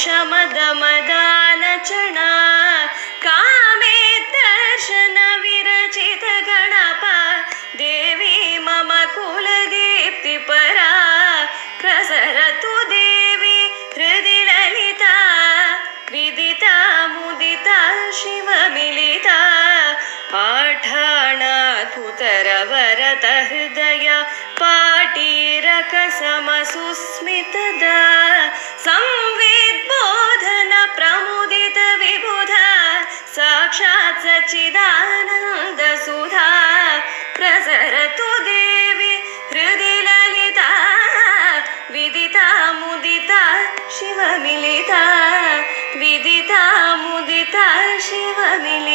शमदमदानचणा कामे दर्शन विरचित गणप देवी मम कुलदीप्तिपरा प्रसरतु देवी हृदि ललिता विदिता मुदिता शिवमिलिता पाठाणाद्भुतरवरत हृदय पाटीरक समसुस्मितदा संवेद्बोधन प्रमुदित विबुधा साक्षात् सच्चिदानन्द सुधा प्रसरतु देवी हृदि ललिता विदिता मुदिता शिवमिलिता विदिता मुदिता शिवमिलिता।